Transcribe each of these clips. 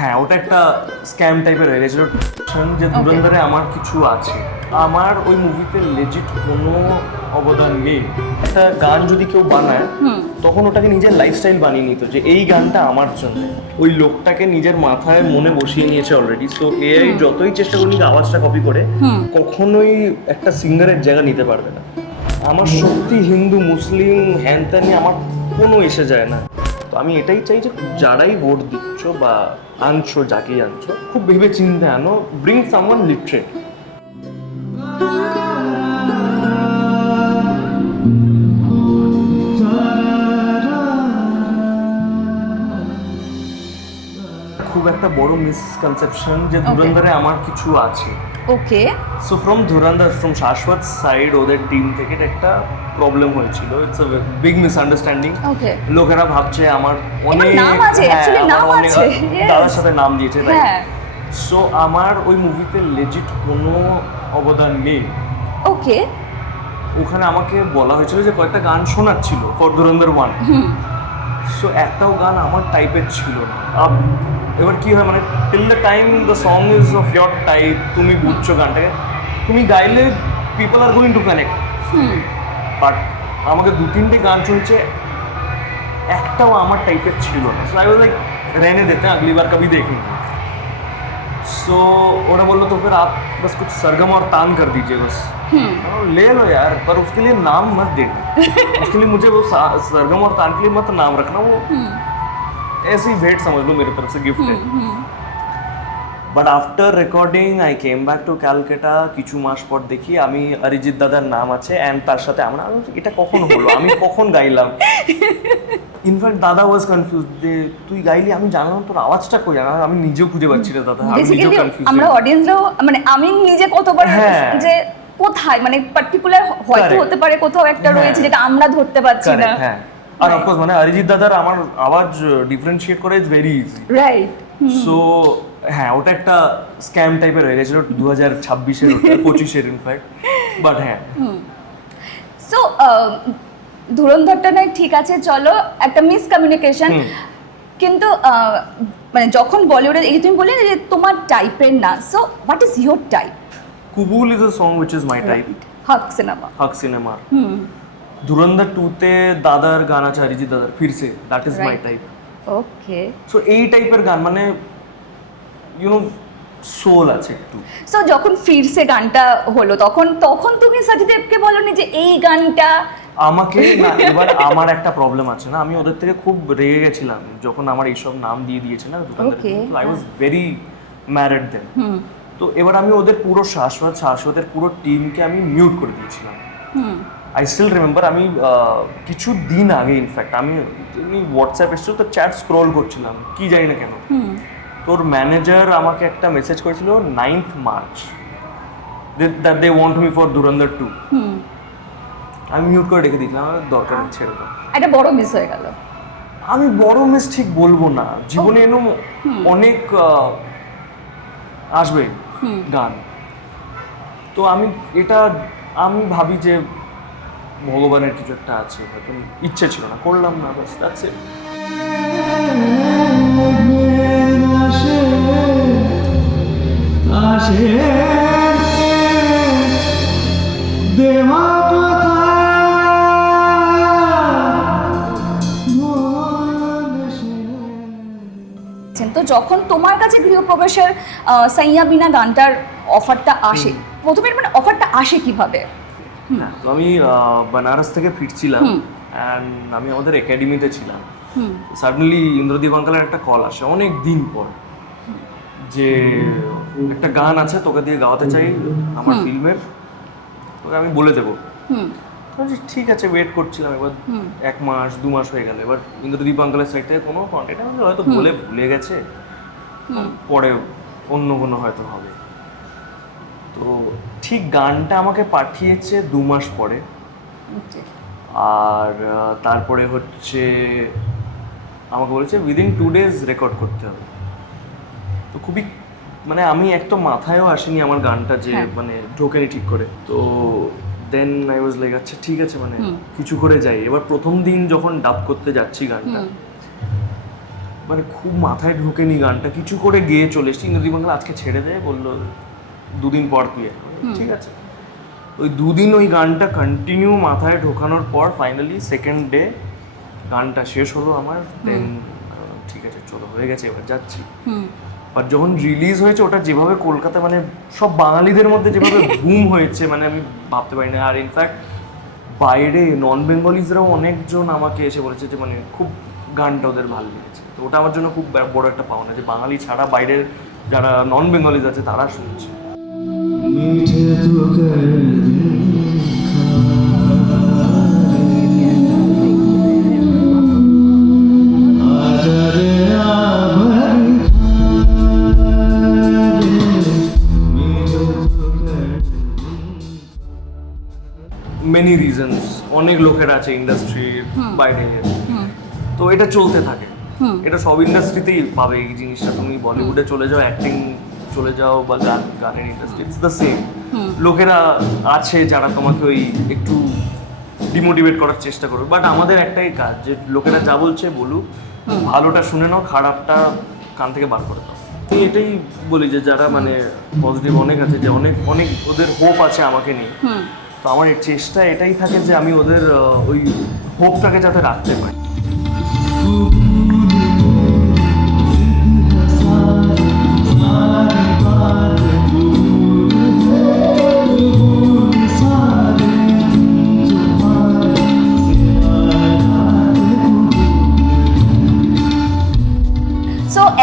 হ্যাঁ, ওটা একটা স্ক্যাম টাইপের হয়ে গেছিল যে ধুরন্ধরে আমার কিছু আছে। আমার ওই মুভিতে লেজিট কোনো অবদান নেই। একটা গান যদি কেউ বানায় তখন ওটাকে নিজের লাইফস্টাইল বানিয়ে নিত যে এই গানটা আমার জন্য। ওই লোকটাকে নিজের মাথায় মনে বসিয়ে নিয়েছে অলরেডি। সো এআই যতই চেষ্টা করুক আওয়াজটা কপি করে কখনোই একটা সিঙ্গারের জায়গা নিতে পারবে না। আমার সত্যি হিন্দু মুসলিম হ্যান ত্যান নিয়ে আমার কোনো এসে যায় না। তো আমি এটাই চাই যে যারাই ভোট দিচ্ছ বা আনছো যাকেই আনছো খুব ভেবে চিন্তে আনো, ব্রিং সামওয়ান লিটারেট। খুব একটা বড় মিসকনসেপশন যে ধুরন্ধরে আমার কিছু আছে। Okay, so from Dhurandhar, from Shashwat side ওদের টিম থেকে একটা প্রবলেম হয়েছিল। It's a big misunderstanding. Okay, লোকেরা ভাবছে আমার অনেক নাম আছে, actually নাম আছে, yes. দাদার সাথে নাম দিয়েছে তাই। হ্যাঁ, সো আমার ওই মুভিতে লেজিট কোনো অবদান নেই। ওকে, ওখানে আমাকে বলা হয়েছিল যে কয়েকটা গান শোনাচ্ছিল ফর ধুরন্ধর 1। সো একটাও গান আমার টাইপের ছিল না। এবার কি হয় মানে till the time the song is of your type, তুমি বুঝছো গানটাকে, তুমি গাইলে people are going to connect. But আমাকে 2-3টে গান শুনছে, একটাও আমার টাইপের ছিল না। সো আই ওয়াজ লাইক रहने देते हैं अगली बार कभी देखेंगे। सो ओरा बोला तो फिर आप बस कुछ सरगम और तान कर दीजिए बस। ले लो यार, पर उसके लिए नाम मत देना। उसके लिए मुझे वो सरगम और तान के लिए मत नाम रखना, वो ऐसे ही भेंट समझ लो मेरी तरफ से, गिफ्ट है। But after recording I came back to Calcutta. কিছু মাস পর দেখি আমি অরিজিৎ দাদার নাম আছে অ্যান্ড তার সাথে আমরা, এটা কখন হলো, আমি কখন গাইলাম। ইনফ্যাক্ট দাদা ওয়াজ কনফিউজ যে তুই গাইলি, আমি জানলাম তোর আওয়াজটা কই, আমি নিজেও খুঁজে পাচ্ছি না দাদা, আমি নিজেও কনফিউজ। আমরা অডিয়েন্সরাও মানে আমি নিজে কতবার যে কোথায় মানে পার্টিকুলার হয়তো হতে পারে কোথাও একটা রয়েছে যেটা আমরা ধরতে পারছি না। হ্যাঁ, আর অফকোর্স মানে অরিজিৎ দাদার আমার আওয়াজ ডিফারেন্সিয়েট করা is very easy, right. So হ্যাঁ, ওটা একটা স্ক্যাম টাইপের হয়ে গেছিল 2026-এর, 25-এর ইনফ্যাক্ট। বাট হ্যাঁ, সো ধুরন্ধরটা নয় ঠিক আছে, চলো একটা মিসকমিউনিকেশন, কিন্তু মানে যখন বলিউডে এই তুমি বললে যে তোমার টাইপের না, so what is your type? Qubool is a song which is my type. Haq cinema, Haq সিনেমার ধুরন্ধর 2-তে দাদার গান আছে, অরিজিৎ দাদার Phirse, that is my type. Okay, so এই টাইপের গান মানে ইউ নো সোল আছে একটু। সো যখন ফিরসে গানটা হলো তখন তুমি সচিদেবকে বলনি যে এই গানটা আমাকে না? এবার আমার একটা প্রবলেম আছে না, আমি ওদের থেকে খুব রেগে গেছিলাম যখন আমার এইসব নাম দিয়ে দিয়েছে না দোকানদার। I was very mad at them. তো এবার আমি ওদের পুরো শাশ্বতের পুরো টিমকে আমি মিউট করে দিয়েছিলাম। আই স্টিল রিমেম্বার, আমি কিছু দিন আগে ইনফ্যাক্ট আমি হোয়াটসঅ্যাপ এসেছিল তো চ্যাট স্ক্রল করছিলাম, কি জানি না কেন তোর ম্যানেজার আমাকে একটা মেসেজ করেছিল 9th March that they want me for Dhurandhar 2। আমি মিউট করে রেখে দিয়েছিলাম, আমার দরকার নেই, ছেড়ে দাও। একটা বড় মিস হয়ে গেল। আমি বড় মিস ঠিক বলবো না, জীবনে এনো অনেক আসবে গান, তো আমি ভাবি যে ভগবানের কিছু একটা আছে, হয়তো ইচ্ছে ছিল না, করলাম না, বাস দ্যাটস ইট। তো যখন তোমার কাছে গৃহপ্রবেশের সাইয়া বিনা গানটার অফারটা আসে, প্রথমে মানে অফারটা আসে কিভাবে? তো আমি বেনারস থেকে ফিরছিলাম অ্যান্ড আমি আমাদের একাডেমিতে ছিলাম। সাডেনলি ইন্দ্রদীপ আঙ্কালের একটা কল আসে অনেক দিন পর যে একটা গান আছে তোকে দিয়ে গাওয়াতে চাই আমার ফিল্মের, তোকে আমি বলে দেবো। ঠিক আছে, ওয়েট করছিলাম। এবার 1 মাস 2 মাস হয়ে গেল। এবার ইন্দ্রদীপ আঙ্কালের সাইড থেকে কোনো কন্ট্যাক্ট আমাদের হয়তো ভুলে গেছে, পরে অন্য কোনো হয়তো হবে। তো ঠিক গানটা আমাকে পাঠিয়েছে 2 মাস পরে, আর তারপরে হচ্ছে আমাকে বলেছে উইদিন 2 days রেকর্ড করতে হবে। তো খুবই মানে আমি একটা মাথায়ও আসেনি আমার গানটা যে মানে ঢোকেনি ঠিক করে। তো দেন আই ওয়াজ লাইক আচ্ছা ঠিক আছে, মানে কিছু করে যাই। এবার প্রথম দিন যখন ডাব করতে যাচ্ছি গানটা, মানে খুব মাথায় ঢোকেনি গানটা, কিছু করে গিয়ে চলে এসেছি। ইন্দ্রদীপ বাংলা আজকে ছেড়ে দে বললো, 2 দিন পর তুই ঠিক আছে। ওই 2 দিন ওই গানটা কন্টিনিউ মাথায় ঢোকানোর পর ফাইনালি সেকেন্ড ডে গানটা শেষ হলো আমার। দেন ঠিক আছে চলো হয়ে গেছে, এবার যাচ্ছি। আর যখন রিলিজ হয়েছে ওটা যেভাবে কলকাতা মানে সব বাঙালিদের মধ্যে যেভাবে বুম হয়েছে, মানে আমি ভাবতে পারি না। আর ইনফ্যাক্ট বাইরে নন বেঙ্গলিজরাও অনেকজন আমাকে এসে বলেছে যে মানে খুব গানটা ওদের ভালো লেগেছে। তো ওটা আমার জন্য খুব বড় একটা পাওনা যে বাঙালি ছাড়া বাইরের যারা নন বেঙ্গলিজ আছে তারা শুনছে। মেনি রিজনস, অনেক লোকের আছে ইন্ডাস্ট্রির বাইরে, তো এটা চলতে থাকে। এটা সব ইন্ডাস্ট্রিতেই পাবে এই জিনিসটা। তুমি বলিউডে চলে যাও, অ্যাক্টিং চলে যাও, বা গানের ইন্ডাস্ট্রি, ইটস দ্য সেম। লোকেরা আছে যারা তোমাকে ওই একটু ডিমোটিভেট করার চেষ্টা করবে, বাট আমাদের একটাই কাজ যে লোকেরা যা বলছে বলুক, ভালোটা শুনে নাও, খারাপটা কান থেকে বার করে দাও। তো এটাই বলি যে যারা মানে পজিটিভ অনেক আছে, যে অনেক অনেক ওদের হোপ আছে আমাকে নিয়ে। তো আমার চেষ্টা এটাই থাকে যে আমি ওদের ওই হোপটাকে যাতে রাখতে পারি।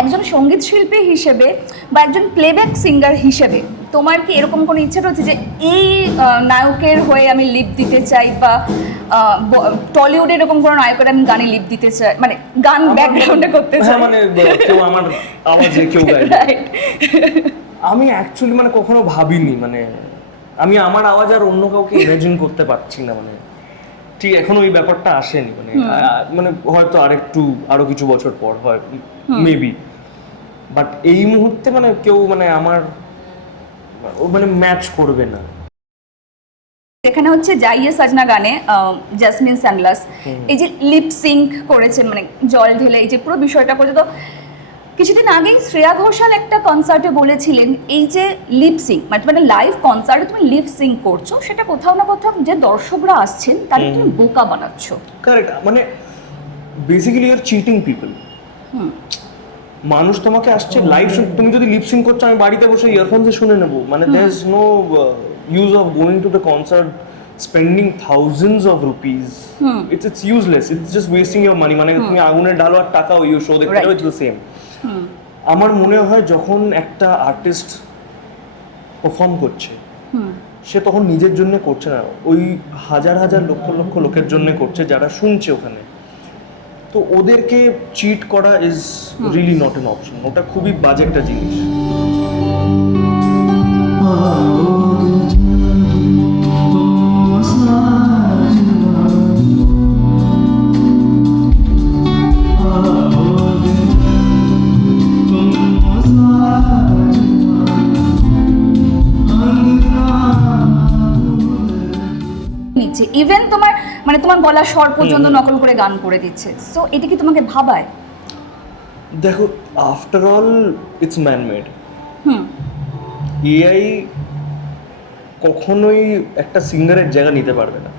একজন সঙ্গীত শিল্পী হিসেবে বা একজন প্লেব্যাক সিঙ্গার হিসেবে তোমার কি এরকম কোনো ইচ্ছা রয়েছে যে এই নায়কের হয়ে আমি লিপ দিতে চাই, বা টলিউডে এরকম কোনো নায়কের আমি গানে লিপ দিতে চাই, মানে গান ব্যাকগ্রাউন্ডে করতে চাই? মানে কেউ আমার আওয়াজে কেউ গায়। আমি অ্যাকচুয়ালি মানে কখনো ভাবিনি, মানে আমি আমার আওয়াজ আর অন্য কাউকে ইমাজিন করতে পারছি না, মানে ঠিক এখন ওই ব্যাপারটা আসেনি। মানে মানে হয়তো আরো কিছু বছর পর হয় মেবি, বাট এই মুহূর্তে মানে কেউ মানে আমার মানে ম্যাচ করবে না। যেখানে হচ্ছে যাইয়ে সাজনা গানে জাসমিন সানগ্লাস এই যে লিপ সিঙ্ক করেছেন, মানে জল ঢেলে এই যে পুরো বিষয়টা করে, তো কিছুদিন আগেই শ্রেয়া ঘোষাল একটা কনসার্টে বলেছিলেন এই যে লিপ সিঙ্ক মানে লাইভ কনসার্টে তুমি লিপ সিঙ্ক করছো, সেটা কোথাও না কোথাও যে দর্শকরা আসছেন তাদের তুমি বোকা বানাচ্ছ। কারেক্ট, মানে basically you are cheating people. মানুষ তোমাকে আসছে লাইভ, তুমি যদি লিপ সিঙ্ক করছো আমি বাড়িতে বসে ইয়ারফোনসে শুনে নেবো, মানে there is no use of going to the concert, spending thousands of rupees. It's useless, it's just wasting your money. মানে তুমি আগুনের ঢালো আর টাকা ওই শো দেখতে যাও, ইটস দ্য সেম। আমার মনে হয় যখন একটা আর্টিস্ট পারফর্ম করছে সে তখন নিজের জন্য করছে না, ওই হাজার হাজার লক্ষ লক্ষ লোকের জন্য করছে যারা শুনছে ওখানে। তো ওদেরকে চিট করা is really not an option, ওটা খুবই বাজে একটা জিনিস। ইভেন তোমার মানে তোমার গলার স্বর পর্যন্ত নকল করে গান করে দিচ্ছে, সো এটা কি তোমাকে ভাবায়? দেখো, after all it's man made. AI কখনোই একটা সিঙ্গারের জায়গা নিতে পারবে না,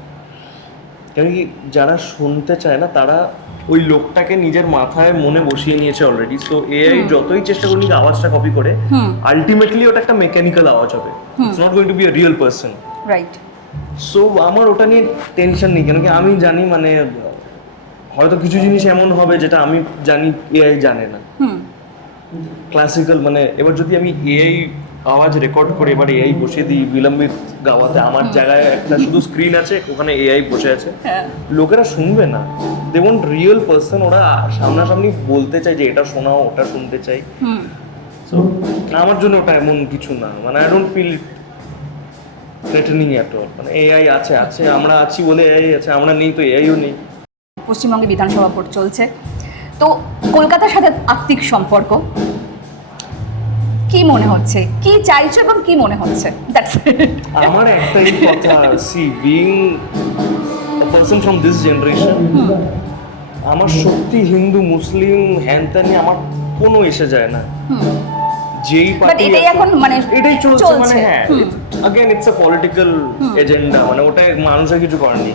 কেন কি যারা শুনতে চায় না তারা ওই লোকটাকে নিজের মাথায় মনে বসিয়ে নিয়েছে অলরেডি। সো এআই যতই চেষ্টা করুক আওয়াজটা কপি করে, আলটিমেটলি ওটা একটা মেকানিক্যাল আওয়াজ হবে, it's not going to be a real person. Right. So আমার ওটা নিয়ে টেনশন নেই, কেন কি আমি জানি মানে হয়তো কিছু জিনিস এমন হবে যেটা আমি জানি এআই জানে না। ক্লাসিক্যাল মানে এবার যদি আমি এআই আওয়াজ রেকর্ড করে এবার এআই বসিয়ে দিই বিলম্বিত গাওয়াতে, আমার জায়গায় একটা শুধু স্ক্রিন আছে, ওখানে এআই বসে আছে, লোকেরা শুনবে না। দে ওয়ান্ট রিয়েল পারসন, ওরা সামনাসামনি বলতে চাই যে এটা শোনাও, ওটা শুনতে চাই। সো আমার জন্য ওটা এমন কিছু না, মানে I don't feel threatening at all. মানে এআই আছে, আমরা আছি বলে এআই আছে, আমরা নেই তো এআইও নেই। পশ্চিমবঙ্গে বিধানসভা ভোট চলছে, তো কলকাতার সাথে আত্মিক সম্পর্ক কি মনে হচ্ছে, কি চাইছো এবং কি মনে হচ্ছে? আমার একটাই কথা, see being a person from this generation, আমার সত্যি হিন্দু মুসলিম হ্যান ত্যান নিয়ে আমার কোনো এসে যায় না, যেই বাট পার্টি এটাই এখন মানে এটাই চলছে, মানে হ্যাঁ again it's a political agenda, মানে ওটা মানুষের কিছু করার নেই,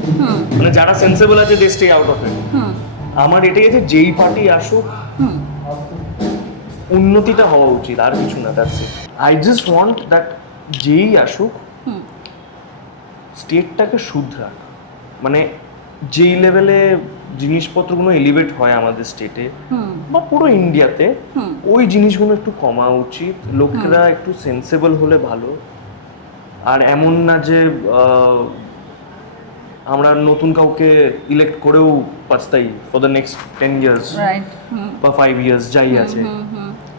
মানে যারা সেন্সেবল আছে দে স্টে আউট অফ ইট। আমার এটাই আছে যেই পার্টি আসুক উন্নতিটা হওয়া উচিত, আর কিছু না, that's it. I just want that যেই আসুক স্টেটটাকে শুধরাক, মানে যেই লেভেলে জিনিসপত্রগুলো এলিভেট হয় আমাদের স্টেটে বা পুরো ইন্ডিয়াতে, ওই জিনিসগুলো একটু কমা উচিত, লোকেরা একটু সেন্সেবল হলে ভালো। আর এমন না যে আমরা নতুন কাউকে ইলেক্ট করেও পাস্তাই for the next 10 years right বা 5 ইয়ার্স যাই আছে।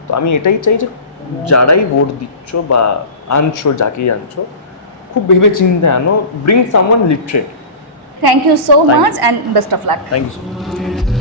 তো আমি এটাই চাই যে যারাই ভোট দিচ্ছ বা আনছো, যাকেই আনছো, খুব ভেবে চিন্তে আনো, bring someone literate. Thank you so Thank much and best of luck. Thank you so much.